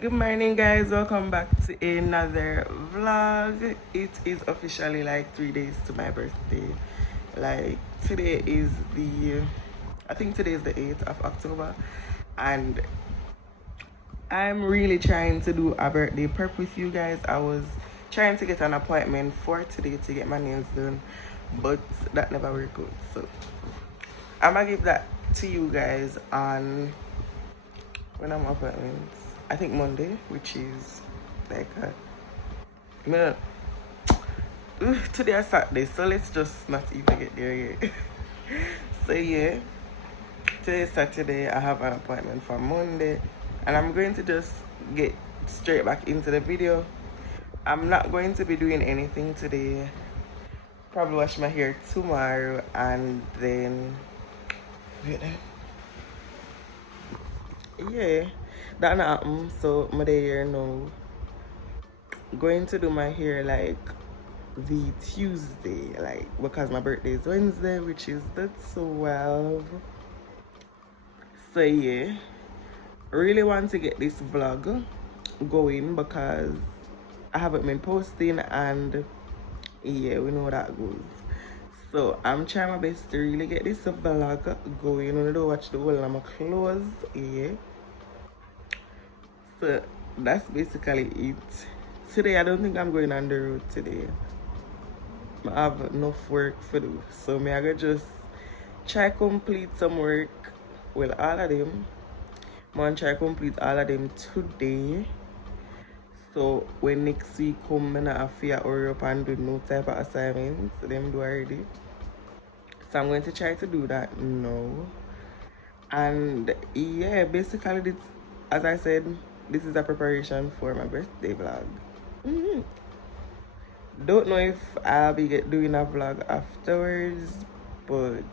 Good morning, guys. Welcome back to another vlog. It is officially like 3 days to my birthday. Like today is I think today is the 8th of October, and I'm really trying to do a birthday prep with you guys. I was trying to get an appointment for today to get my nails done, but that never worked out. So I'm gonna give that to you guys on when I'm appointments. I think Monday, which is like today is Saturday, so let's just not even get there yet. So yeah, today is Saturday. I have an appointment for Monday, and I'm going to just get straight back into the video. I'm not going to be doing anything today. Probably wash my hair tomorrow, and then wait there. Yeah, that not happen. So my day here now. Going to do my hair like the Tuesday, like because my birthday is Wednesday, which is the 12th. So yeah, really want to get this vlog going because I haven't been posting, and yeah, we know how that goes. So I'm trying my best to really get this vlog going. I don't watch the whole of my clothes, yeah. So that's basically it. Today I don't think I'm going on the road today. I have enough work for do. So I gotta just try complete some work. Well, all of them. I'm gonna try complete all of them today. So when next week come, I have to hurry up and do no type of assignments. Them do already. So I'm going to try to do that now. And yeah, basically this, as I said, this is a preparation for my birthday vlog. Don't know if I'll be doing a vlog afterwards, but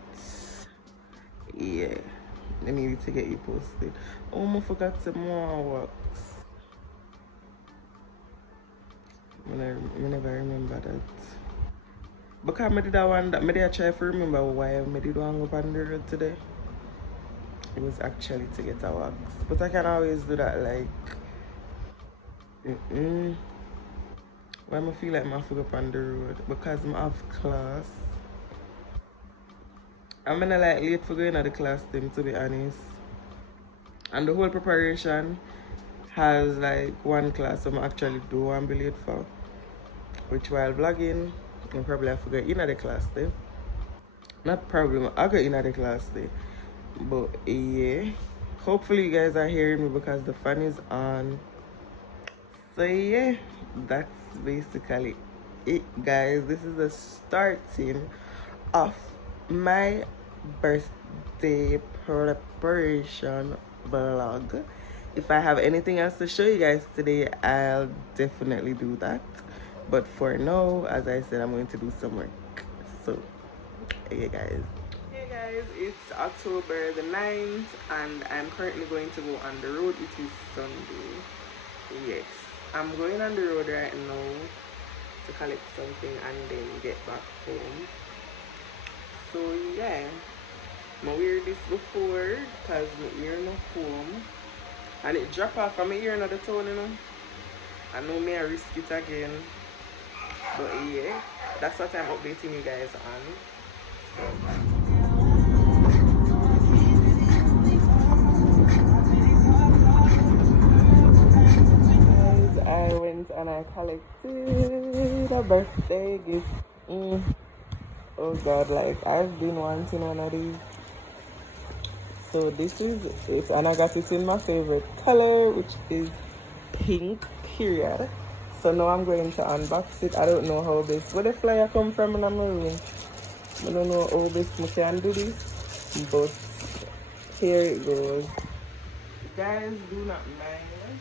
yeah, I need to get you posted. Oh, I forgot some more wax. I never remember that. Because I did that one that I did try to remember why I did one up on the road today. It was actually to get a wax. But I can always do that like why I feel like I have to go up on the road because I have class. I'm gonna like late for going to the class them, to be honest. And the whole preparation has like one class I'm actually do and be late for. Which while vlogging, I probably have to go in the class there. Not problem, I go in the class there. But yeah. Hopefully you guys are hearing me because the fan is on. So yeah, that's basically it, guys. This is the starting of my birthday preparation vlog. If I have anything else to show you guys today, I'll definitely do that. But for now, as I said, I'm going to do some work. So hey guys. Hey guys, it's October the 9th and I'm currently going to go on the road. It is Sunday. Yes, I'm going on the road right now to collect something and then get back home. So yeah, I wear this before because my ear no home and it drop off from my ear another tone, you know. I know me I risk it again, but yeah, that's what I'm updating you guys on. I went and I collected a birthday gift. Oh god, like I've been wanting one of these. So this is it, and I got it in my favorite color, which is pink, period. So now I'm going to unbox it. I don't know how this, where the flyer come from in my room. I don't know how this I can do this, but here it goes. Guys, do not mind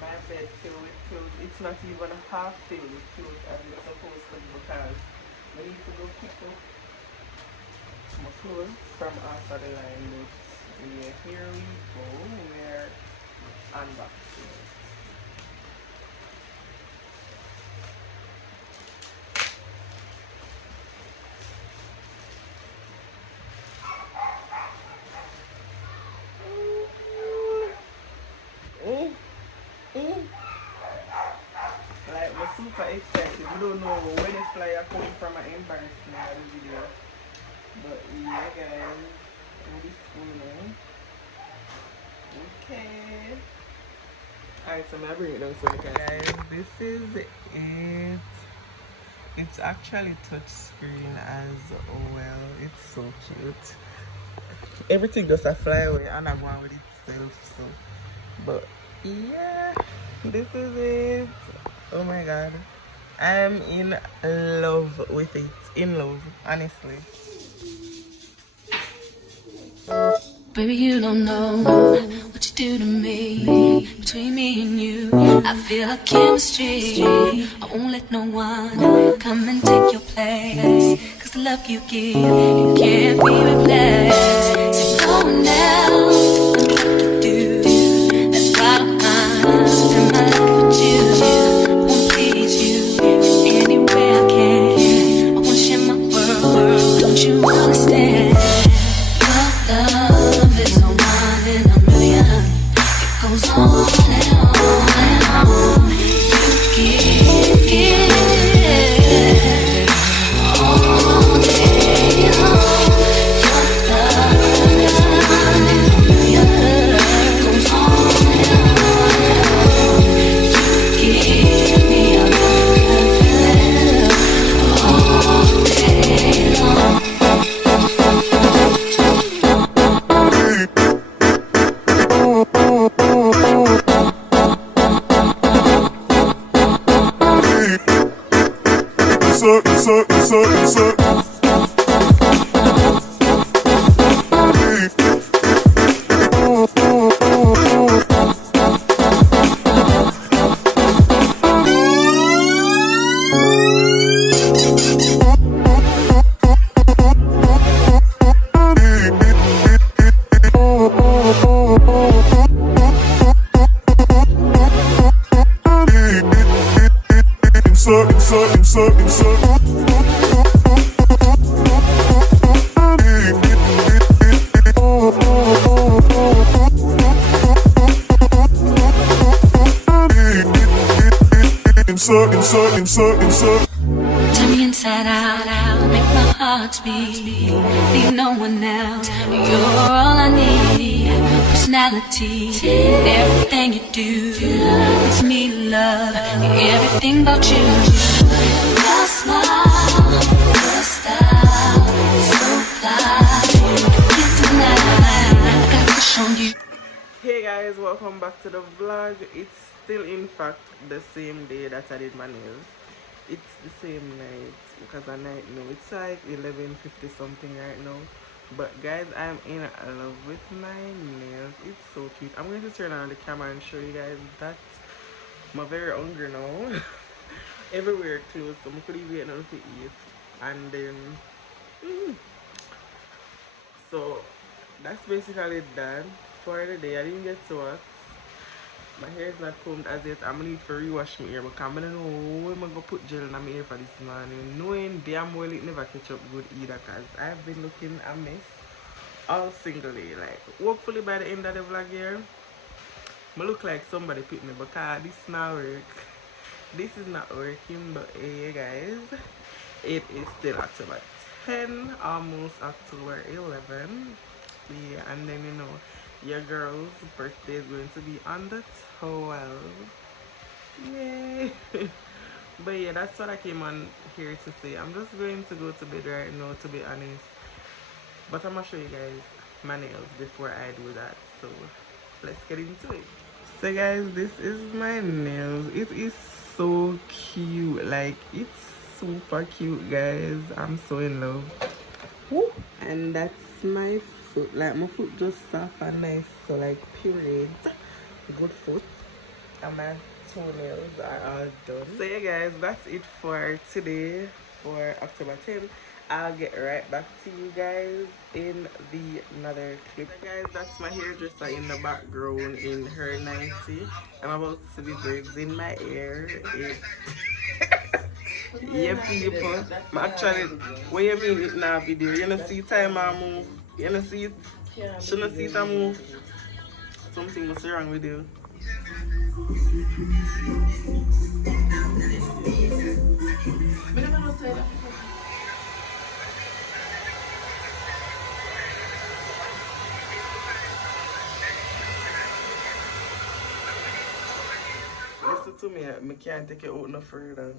my bed filled with clothes. It's not even half filled with clothes as it's supposed to be because I need to go pick up my clothes from after the line. Yeah, here we go. We're unboxing it. super excited. We don't know when the flyer coming from an embarrassment of the video. But yeah guys, in this morning. Okay. Alright, so I'm gonna bring it down so you can guys, this is it. It's actually touch screen as well. It's so cute. Everything just a fly away and I'm going with itself, so but yeah, this is it. Oh my god, I'm in love with it. In love, honestly. Baby, you don't know what you do to me. Between me and you, I feel like chemistry. I won't let no one come and take your place. Cause the love you give, it can't be replaced. So no one else will like you do. That's why I spend my life with you. I won't please you any way I can. I wanna share my world, don't you understand? Love is a one in a million. It goes on and on and on. You give all day long. Your love is a one in a million. It goes on and on and on. You give me a love all day long. Turn me inside out, make my heart beat. Leave no one else, you're all I need. Personality, everything you do, it's me to love, everything about you. Your smile, your style, so fly, can't deny, I got a crush on you. Hey guys, welcome back to the vlog. It's still in fact the same day that I did my nails. It's the same night because I night know it's like 11:50 something right now. But guys, I'm in love with my nails. It's so cute. I'm going to turn on the camera and show you guys that I'm very hungry now. Everywhere closed, so I couldn't wait now to eat. And then so that's basically done for the day. I didn't get to work. My hair is not combed as yet. I'm gonna need to rewash my hair because I don't know where I'm gonna put gel in my hair for this morning. Knowing damn well it never catch up good either because I've been looking a mess all single day. Like hopefully by the end of the vlog here, I look like somebody picked me because this not work. This is not working, but hey guys, it is still October 10, almost October 11. Yeah, and then you know your girl's birthday is going to be on the 12th. Yay! But yeah, that's what I came on here to say. I'm just going to go to bed right now, to be honest. But I'm gonna show you guys my nails before I do that. So let's get into it. So guys, this is my nails. It is so cute. Like it's super cute, guys. I'm so in love. Woo! And that's my foot. Like my foot just soft and nice, so like period, good foot. And my toenails are all done. So yeah guys, that's it for today, for October 10th. I'll get right back to you guys in the another clip. So guys, that's my hairdresser in the background in her 90. I'm about to be braids in my hair. Yeah people, actually when you mean it in a video, you don't see time I move. You don't see it? Shouldn't see it I move. Something must be wrong with you. to me, I can't take it out no further.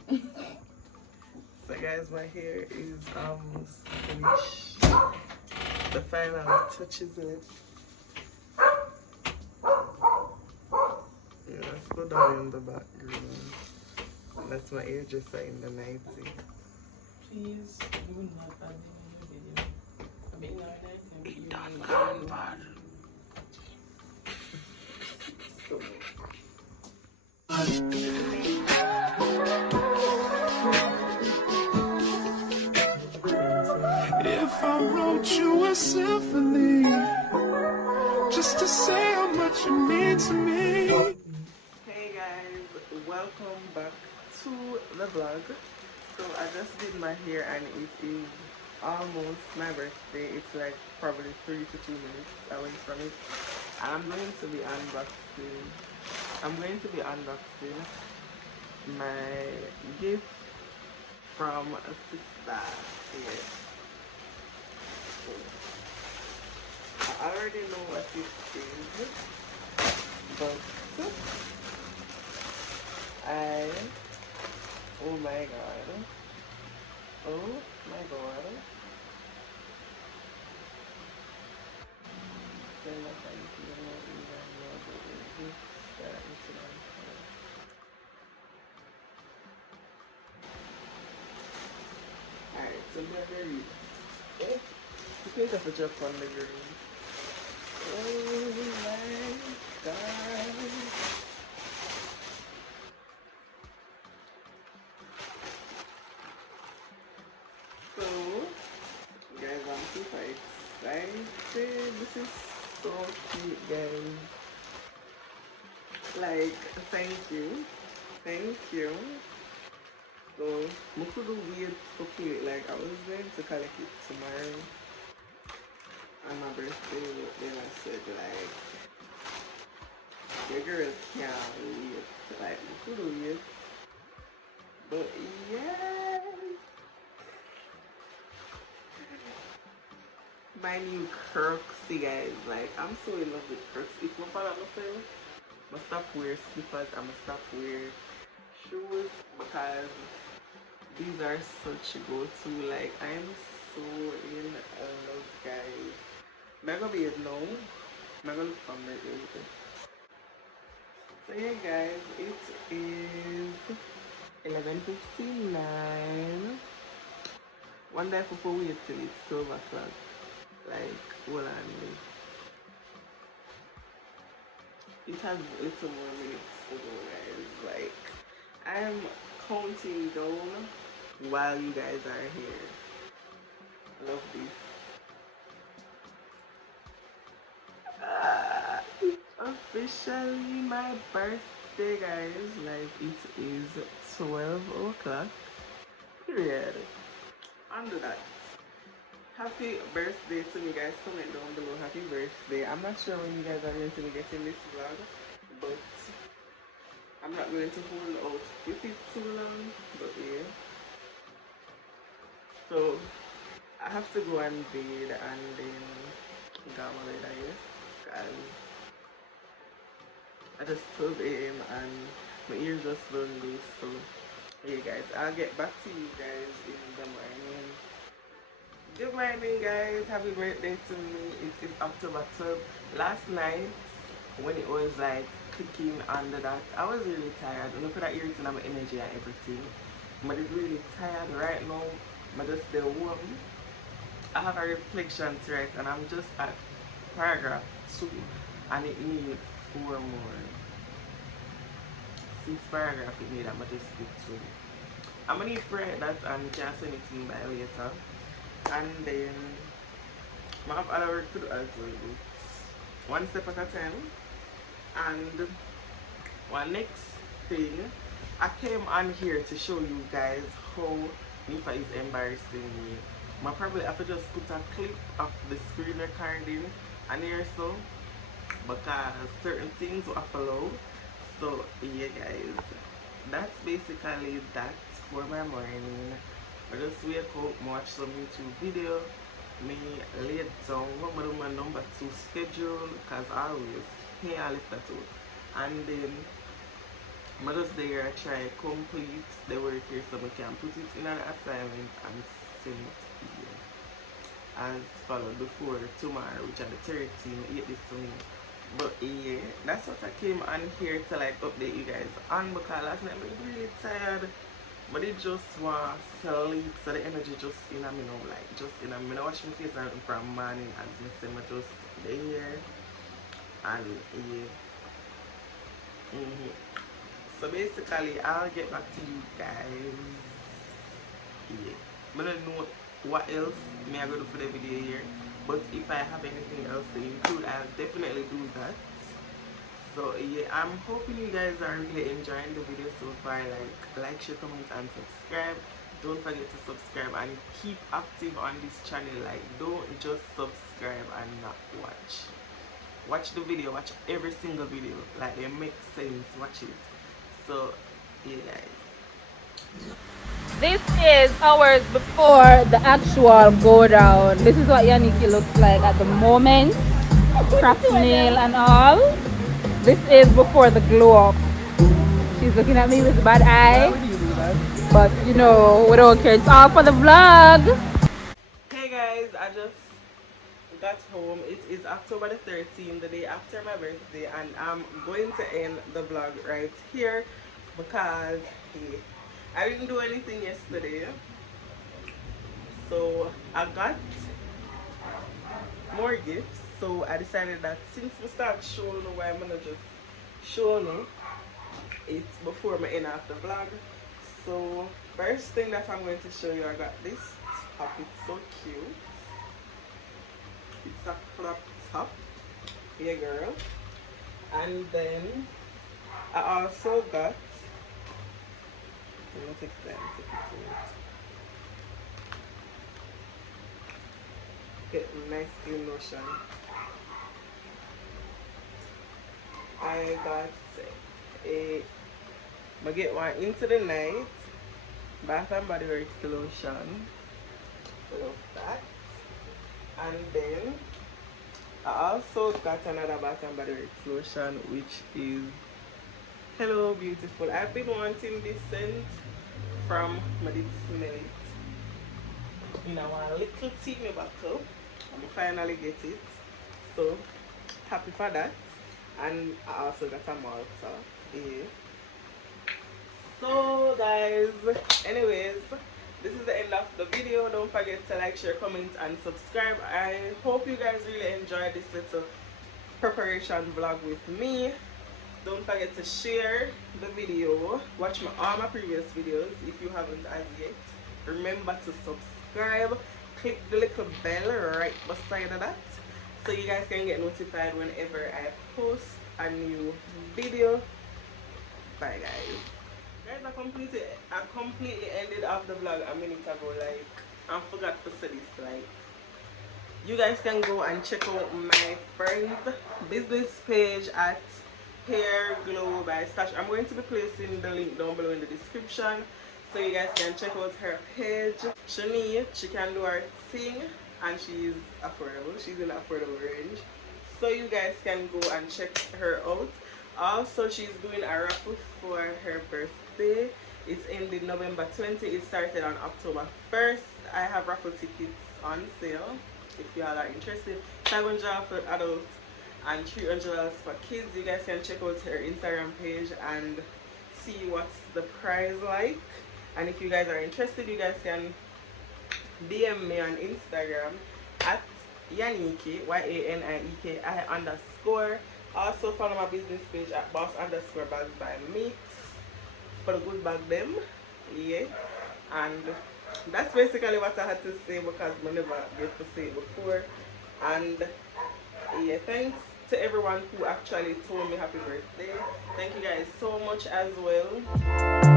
So guys, my hair is almost finished. The final touches left. Yeah, slow down in the background. That's my hairdresser in the night. Please do not add in your video. I mean, It done gone bad. So. If I wrote you a symphony, just to say how much you mean to me. Hey guys, welcome back to the vlog. So I just did my hair and it is almost my birthday. It's like probably 3 to 2 minutes away from it. And I'm going to be unboxing my gift from a sister here. I already know what it is, but oh my god. Alright, so we're ready. You can have a drop on the green. Oh my god. So, guys, I'm super excited. This is so cute, guys. Like, thank you. So, I could wait for it. Like, I was going to collect it tomorrow on my birthday, but then I said, like, your girl can't wait. Like, I could wait. But yes! My new Crocs, guys. Like, I'm so in love with Crocs. If I follow myself, I stop wear slippers, I'm gonna stop wear shoes because these are such a go-to. Like, I'm so in love, guys. I'm gonna be it now. I'm gonna look from there. So yeah, guys, it is 11:59. One day for wait till it's 12 o'clock. Like, hold on. It has little more minutes to go, guys. Like, I'm counting down while you guys are here. Love this. It's officially my birthday, guys. Like, it is 12 o'clock. Period. Undo that. Happy birthday to me, guys. Comment down below. Happy birthday. I'm not sure when you guys are going to be getting this vlog, but I'm not going to hold out if it's too long, but yeah. So I have to go and bathe and then go on my bed, I guess, because I just 12 a.m. and my ears just don't loose. So yeah, guys, I'll get back to you guys in the morning. Good morning, guys. Happy birthday to me. It is October 12th. Last night when it was like clicking under that, I was really tired. Look at that irritating my energy and everything. I'm really tired right now. I'm just still warm. I have a reflection to write and I'm just at paragraph 2 and it needs 4 more. 6 paragraphs it need. I'm just skip 2. I'm gonna need to write that and can send it to me by later. And then I have other work to do as well. It's one step at a time. And one next thing, I came on here to show you guys how Nifa is embarrassing me. I probably have to just put a clip of the screen recording on here so because certain things will follow. So yeah, guys, that's basically that for my morning. I just wake up, watch some YouTube video, me lay down, I do my number 2 schedule because I always can't lift that out. And then I just there I try complete the work here so I can put it in an assignment and send it here. As followed before tomorrow, which are the 13th, 8 this morning. But yeah, that's what I came on here to like update you guys on, because last night I was really tired. But it just was sleep, so the energy just in a me now, like just in a me now wash my face and from morning as me say I just there. And yeah. So basically I'll get back to you guys. Yeah. I don't know what else may I go do for the video here, but if I have anything else to include, I'll definitely do that. So yeah, I'm hoping you guys are really enjoying the video so far. Like, share, comment and subscribe. Don't forget to subscribe and keep active on this channel. Like, don't just subscribe and not watch the video, watch every single video, like they make sense, watch it. So yeah guys, this is hours before the actual go down. This is what Yanieki looks like at the moment. Cracked nail and all. This is before the glow up. She's looking at me with a bad eye. But you know, we don't care. It's all for the vlog. hey guys, I just got home. It is October the 13th, the day after my birthday, and I'm going to end the vlog right here because I didn't do anything yesterday. So I got more gifts, so I decided that since we start showing you, why I'm gonna just show you it before I end off the vlog. So first thing that I'm going to show you, I got this top. It's so cute. It's a crop top, yeah girl. And then I also got, I'm gonna take time to put it. Get nice clean lotion. I got I get one Into the Night Bath and Body Works lotion. Love that. And then I also got another Bath and Body Works lotion, which is Hello Beautiful. I've been wanting this scent from, I did smell it in our little teeny bottle. I'm finally get it. So happy for that. And I also got a Malta. Yeah. So guys, anyways, this is the end of the video. Don't forget to like, share, comment and subscribe. I hope you guys really enjoyed this little preparation vlog with me. Don't forget to share the video, watch all my previous videos if you haven't as yet. Remember to subscribe, click the little bell right beside of that so you guys can get notified whenever I post a new video. Bye guys. Guys, I completely ended off the vlog a minute ago. Like, I forgot to say this. Like, you guys can go and check out my friend's business page at Hair Glow by Stash. I'm going to be placing the link down below in the description so you guys can check out her page. She can do her thing and she's affordable. She's in the affordable range. So you guys can go and check her out. Also, she's doing a raffle for her birthday. It's ended November 20. It started on October 1st. I have raffle tickets on sale if you all are interested. $500 for adults and $300 for kids. You guys can check out her Instagram page and see what's the price like. And if you guys are interested, you guys can DM me on Instagram at Yanieki, YANIEKI_. Also follow my business page at boss_bags by Mix for the good bag them. Yeah. And that's basically what I had to say because I never get to say it before. And yeah, thanks to everyone who actually told me happy birthday. Thank you guys so much as well.